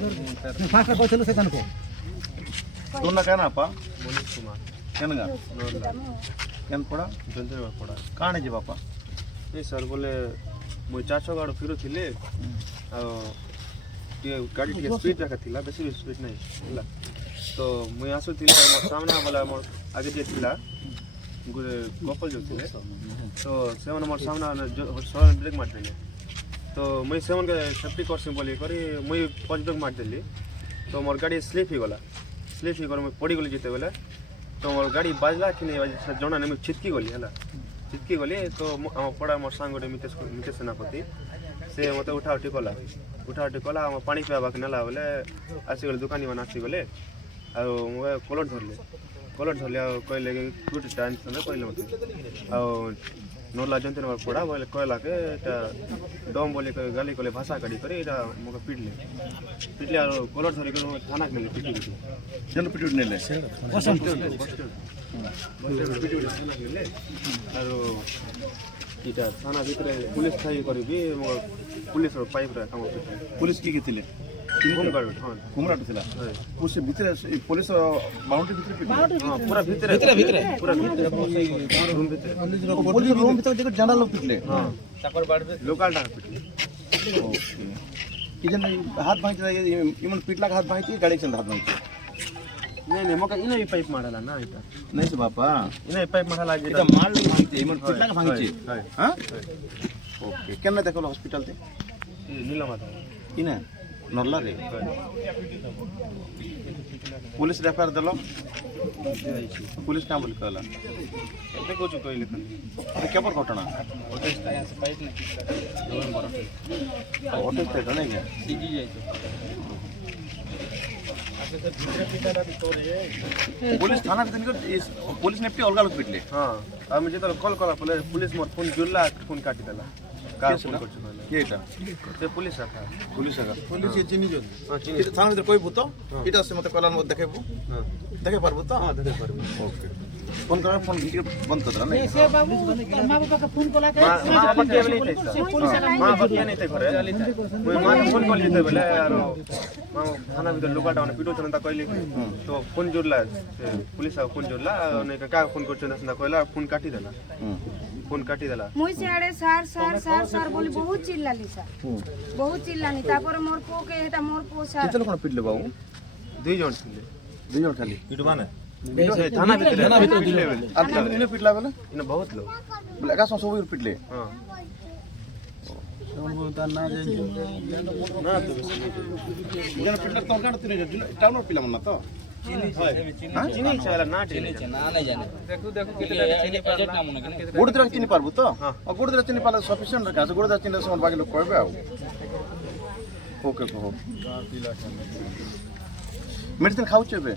fast कहलो से तनको तुम ना कहना आपा मनीष कुमार केनगा केन पड़ा जंतर पड़ा काणे जे बापा ए सर बोले मुई 400 गाड़ फिरो थिले आ गाड़ी टिके स्पीड रखा थिला बेसी स्पीड नहीं हला तो मुई आसु थिला मोर सामने वाला मोर आगे जे थिला गुरे कपल जो थिले तो सेवन मोर सामने जो सडन ब्रेक मार देले तो मुई सेवन के सेफ्टी कोर्सिंग बोली करी मुई पंच ब्रेक मार देली तो मोर गाड़ी स्लिप ही गला मुई पड़ी गली जेते बेले तो मोर गाड़ी बाजला कि नहीं बाजला जणा नहीं मुई छिटकी गली हला चिटकी गली तो आम पड़ा मोर सांग गोटे मितेश सेनापति से मत उठा उठी कला पानी पियाबाक नेला बोले आसीगले दुकानी मैंने आसीगले आ कलर धरले कहले गुड टाइम कहले मत नोला जंतन पड़ा बोले कहला के डम बोली गाली कले भाषा काढ़ी कर मोके पिटले और कलर धरिक थाना के नेले पिटी जन पिटी नेले इटा थाना भीतर पुलिस थाई करी भी पुलिस और पाइप रे काम पुलिस की थिले होमगार्ड हां घुमराट थिला पुलिस भीतर पुलिस बाउंड्री भीतर पिटी हां पूरा भीतर रूम भीतर पुलिस रूम भीतर जगह जाना लोग पिटले हां ताकर बाड़ लोकल टा पिटले ओके किजन हाथ भाई इमन पिटला का हाथ भाई गाड़ी चंद हाथ भाई नहीं मका इने भी पाइप मारला ना इटा नहीं से बापा इने पाइप मारला इटा मार ली इमन पिटला का भांगी हां ओके केन देखलो हॉस्पिटल ते नीलमाता इने नरला रे पुलिस रेफर दलो पुलिस का बोल कहला एते को कहले अरे क्या पर घटना पाइप नहीं होटेल ते नहीं क्या सीजी जाई पुलिस थाना भीतर पुलिस ने अलग लोग पिटले हां आ मुझे तो कॉल कला पुलिस मोर फोन जुल्ला फोन काटी देला का फोन कर चुका ये था ते पुलिस रखा पुलिस ये चिनी जो हां चिनी थाना भीतर कोई भूत इटा से मते कलान मत देखेबू हां देखे पारबू तो हां देखे पारबू ओके फोन कर फोन वीडियो बंद कर नहीं से बाबू मां बाबा का फोन कोला के मां बाबा के नहीं मां बाबा के नहीं थे घरे कोई मां फोन कर लेते बोले यार मां थाना भीतर लोका टाउन पिटो चलता कहली तो फोन जोड़ला पुलिस आ फोन जोड़ला ने का फोन करछ ना कहला फोन काटी देला मुई से आड़े सार बोली बहुत चिल्लाली सर बहुत चिल्लानी तापर मोर पो के हेटा मोर पो सर कितने कोन पिटले बाबू दुई जण थिले दुई जण खाली पिटो माने थाना भीतर दिले अब इने पिटला बेले इने बहुत लोग बोले का सब पिटले हां ना तो जन पिटला तो काट तिने टाउन पिला मन तो चिनी चला ना नहीं जाने देखो कितना गुड़ द्रा चिनी पारबू तो गुड़ द्रा चिनी पाले सफिशिएंट रखा गुड़ द्रा चिनी से बाकी लोग कहबे ओके को मेडिसिन खाऊ छबे